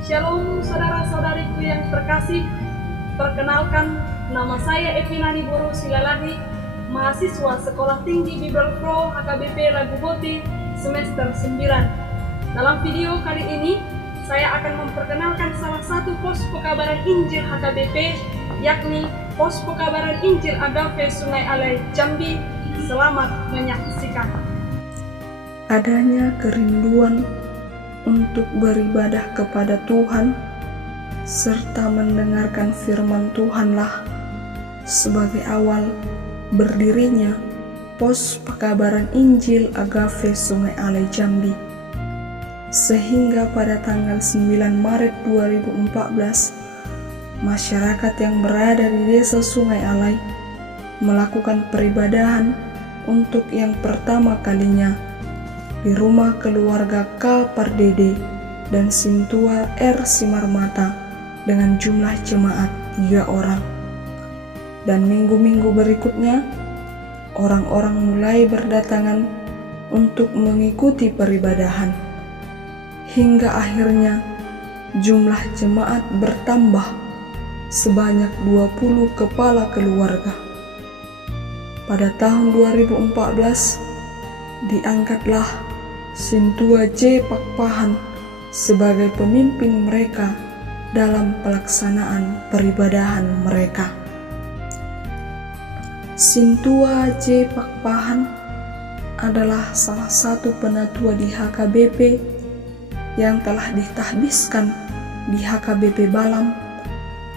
Shalom saudara-saudariku yang terkasih. Perkenalkan, nama saya Evinani Boru Silalahi, mahasiswa Sekolah Tinggi Bible Pro HKBP Laguboti semester 9. Dalam video kali ini, saya akan memperkenalkan salah satu pos pekabaran Injil HKBP, yakni pos pekabaran Injil Agape Sungai Alai Jambi. Selamat menyaksikan. Adanya kerinduan untuk beribadah kepada Tuhan serta mendengarkan firman Tuhanlah sebagai awal berdirinya pos pekabaran Injil Agape Sungai Alai Jambi. Sehingga pada tanggal 9 Maret 2014 masyarakat yang berada di desa Sungai Alai melakukan peribadahan untuk yang pertama kalinya di rumah keluarga K. Pardede dan Sintua R. Simarmata dengan jumlah jemaat 3 orang. Dan minggu-minggu berikutnya, orang-orang mulai berdatangan untuk mengikuti peribadahan. Hingga akhirnya jumlah jemaat bertambah sebanyak 20 kepala keluarga. Pada tahun 2014, diangkatlah Sintua J. Pakpahan sebagai pemimpin mereka dalam pelaksanaan peribadahan mereka. Sintua J. Pakpahan adalah salah satu penatua di HKBP yang telah ditahbiskan di HKBP Balam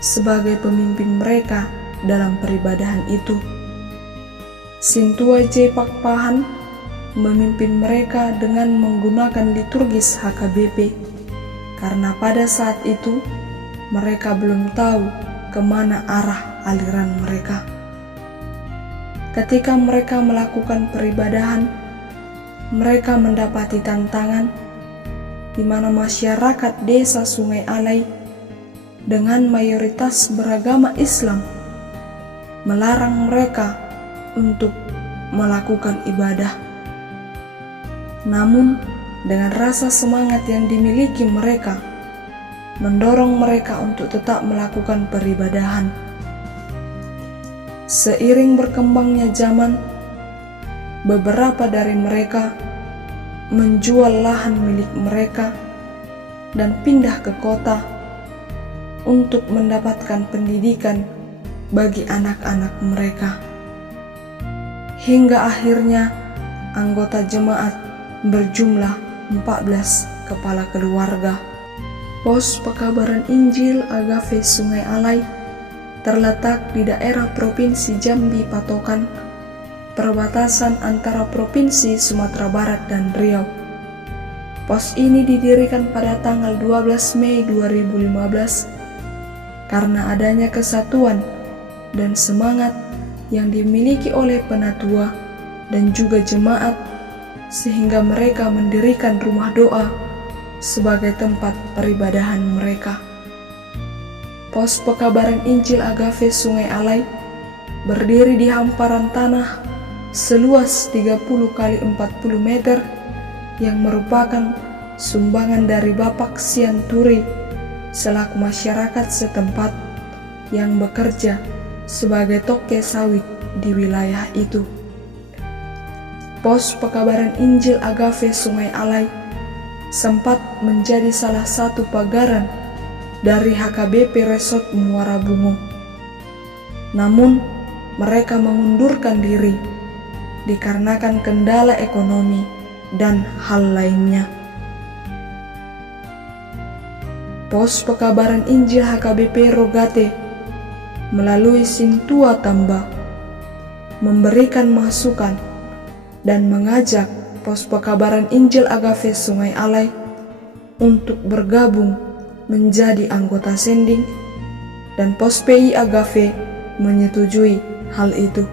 sebagai pemimpin mereka dalam peribadahan itu. Sintua J. Pakpahan memimpin mereka dengan menggunakan liturgis HKBP, karena pada saat itu mereka belum tahu kemana arah aliran mereka. Ketika mereka melakukan peribadahan, mereka mendapati tantangan di mana masyarakat desa Sungai Alai dengan mayoritas beragama Islam melarang mereka untuk melakukan ibadah. Namun, dengan rasa semangat yang dimiliki mereka, mendorong mereka untuk tetap melakukan peribadahan. Seiring berkembangnya zaman, beberapa dari mereka menjual lahan milik mereka dan pindah ke kota untuk mendapatkan pendidikan bagi anak-anak mereka. Hingga akhirnya anggota jemaat berjumlah 14 kepala keluarga. Pos pekabaran Injil Agape Sungai Alai terletak di daerah Provinsi Jambi Patokan, perbatasan antara Provinsi Sumatera Barat dan Riau. Pos ini didirikan pada tanggal 12 Mei 2015 karena adanya kesatuan dan semangat yang dimiliki oleh penatua dan juga jemaat, sehingga mereka mendirikan rumah doa sebagai tempat peribadahan mereka. Pos pekabaran Injil Agape Sungai Alai berdiri di hamparan tanah seluas 30 x 40 meter yang merupakan sumbangan dari Bapak Sianturi selaku masyarakat setempat yang bekerja sebagai toke sawit di wilayah itu. Pos pekabaran Injil Agape Sungai Alai sempat menjadi salah satu pagaran dari HKBP Resort Muara Bungo. Namun, mereka mengundurkan diri dikarenakan kendala ekonomi dan hal lainnya. Pos pekabaran Injil HKBP Rogate melalui Sintua Tamba memberikan masukan dan mengajak pos pekabaran Injil Agape Sungai Alai untuk bergabung menjadi anggota sending, dan pos PI Agape menyetujui hal itu.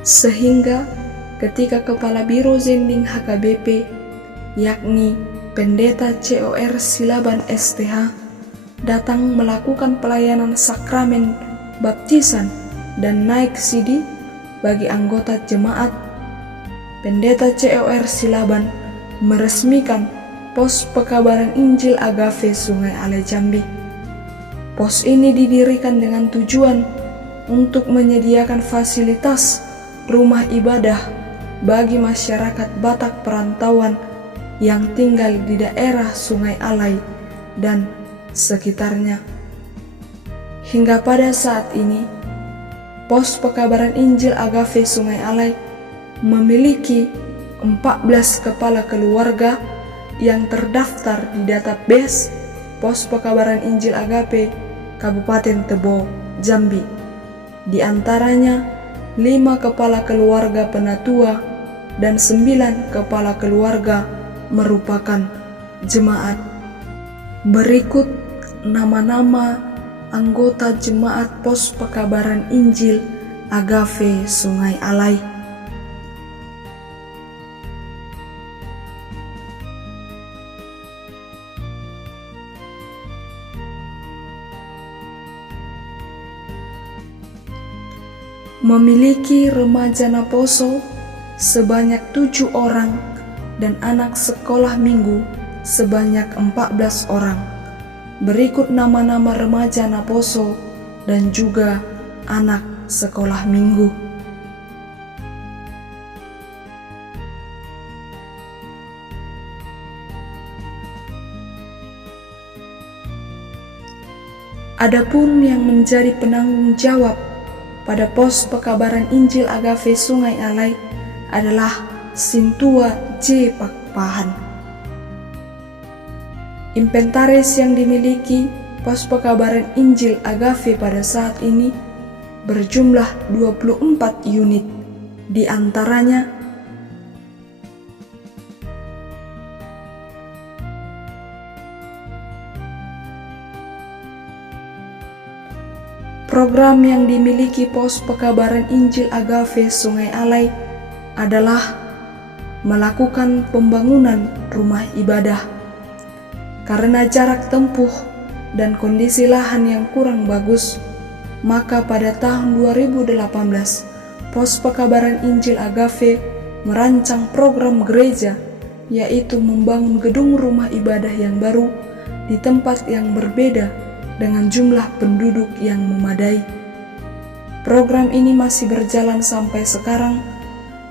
Sehingga ketika Kepala Biro Sending HKBP yakni Pendeta COR Silaban STH datang melakukan pelayanan sakramen baptisan dan naik sidi bagi anggota jemaat, Pendeta COR Silaban meresmikan Pos Pekabaran Injil Agave Sungai Alai Jambi. Pos ini didirikan dengan tujuan untuk menyediakan fasilitas rumah ibadah bagi masyarakat Batak perantauan yang tinggal di daerah Sungai Alai dan sekitarnya. Hingga pada saat ini, Pos Pekabaran Injil Agave Sungai Alai memiliki 14 kepala keluarga yang terdaftar di database Pos Pekabaran Injil Agave Kabupaten Tebo, Jambi. Di antaranya 5 kepala keluarga penatua dan 9 kepala keluarga merupakan jemaat. Berikut nama-nama anggota jemaat Pos Pekabaran Injil Agave Sungai Alai. Memiliki remaja Naposo sebanyak 7 orang dan anak sekolah minggu sebanyak 14 orang. Berikut nama-nama remaja Naposo dan juga anak sekolah minggu. Adapun yang menjadi penanggung jawab pada Pos Pekabaran Injil Agave Sungai Alai adalah Sintua J. Pakpahan. Inventaris yang dimiliki Pos Pekabaran Injil Agave pada saat ini berjumlah 24 unit, di antaranya program yang dimiliki Pos Pekabaran Injil Agave Sungai Alai adalah melakukan pembangunan rumah ibadah. Karena jarak tempuh dan kondisi lahan yang kurang bagus, maka pada tahun 2018 Pos Pekabaran Injil Agave merancang program gereja, yaitu membangun gedung rumah ibadah yang baru di tempat yang berbeda dengan jumlah penduduk yang memadai. Program ini masih berjalan sampai sekarang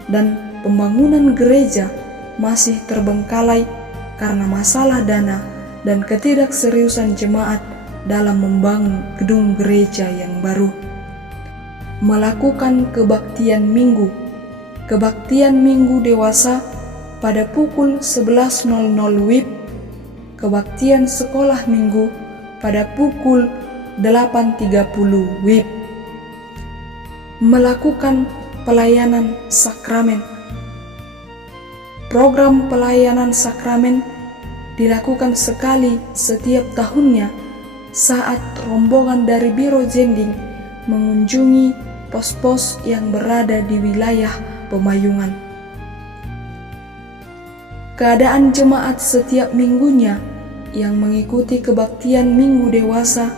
dan pembangunan gereja masih terbengkalai karena masalah dana dan ketidakseriusan jemaat dalam membangun gedung gereja yang baru. Melakukan kebaktian minggu. Kebaktian minggu dewasa pada pukul 11.00 WIB. Kebaktian sekolah minggu pada pukul 8.30 WIB. Melakukan pelayanan sakramen. Program pelayanan sakramen dilakukan sekali setiap tahunnya saat rombongan dari Biro Jending mengunjungi pos-pos yang berada di wilayah Pemayungan. Keadaan jemaat setiap minggunya yang mengikuti kebaktian minggu dewasa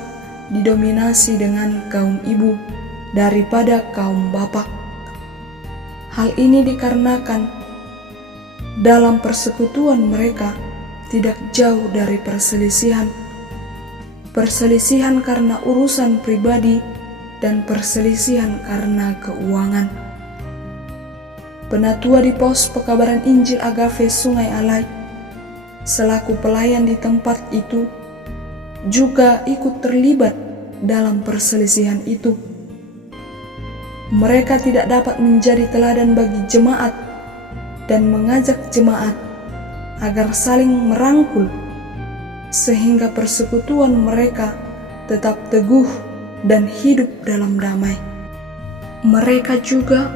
didominasi dengan kaum ibu daripada kaum bapak. Hal ini dikarenakan dalam persekutuan mereka tidak jauh dari perselisihan. Perselisihan karena urusan pribadi dan perselisihan karena keuangan. Penatua di Pos Pekabaran Injil Agave Sungai Alai selaku pelayan di tempat itu juga ikut terlibat dalam perselisihan itu. Mereka tidak dapat menjadi teladan bagi jemaat dan mengajak jemaat agar saling merangkul sehingga persekutuan mereka tetap teguh dan hidup dalam damai. Mereka juga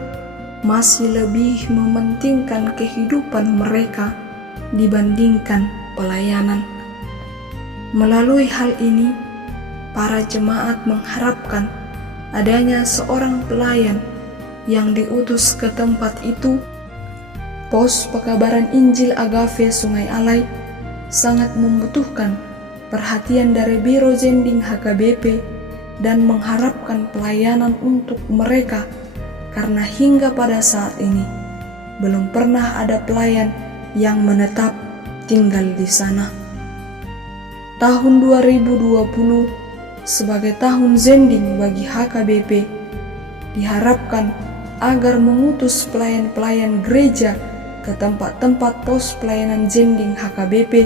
masih lebih mementingkan kehidupan mereka dibandingkan pelayanan. Melalui hal ini, para jemaat mengharapkan adanya seorang pelayan yang diutus ke tempat itu. Pos Pekabaran Injil Agave Sungai Alai sangat membutuhkan perhatian dari Biro Jending HKBP dan mengharapkan pelayanan untuk mereka, karena hingga pada saat ini belum pernah ada pelayan yang menetap tinggal di sana. Tahun 2020 sebagai tahun zending bagi HKBP diharapkan agar mengutus pelayan-pelayan gereja ke tempat-tempat pos pelayanan zending HKBP,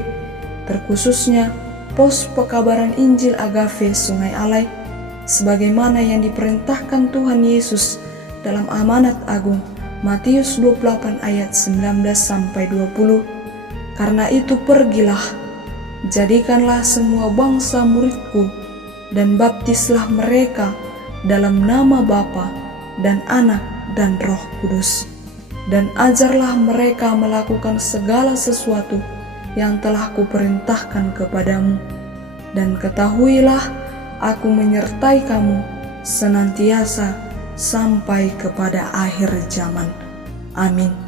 terkhususnya pos pekabaran Injil Agave Sungai Alai, sebagaimana yang diperintahkan Tuhan Yesus dalam amanat agung Matius 28 ayat 19-20. Karena itu pergilah, jadikanlah semua bangsa muridku, dan baptislah mereka dalam nama Bapa dan Anak dan Roh Kudus, dan ajarlah mereka melakukan segala sesuatu yang telah kuperintahkan kepadamu. Dan ketahuilah, aku menyertai kamu senantiasa sampai kepada akhir zaman. Amin.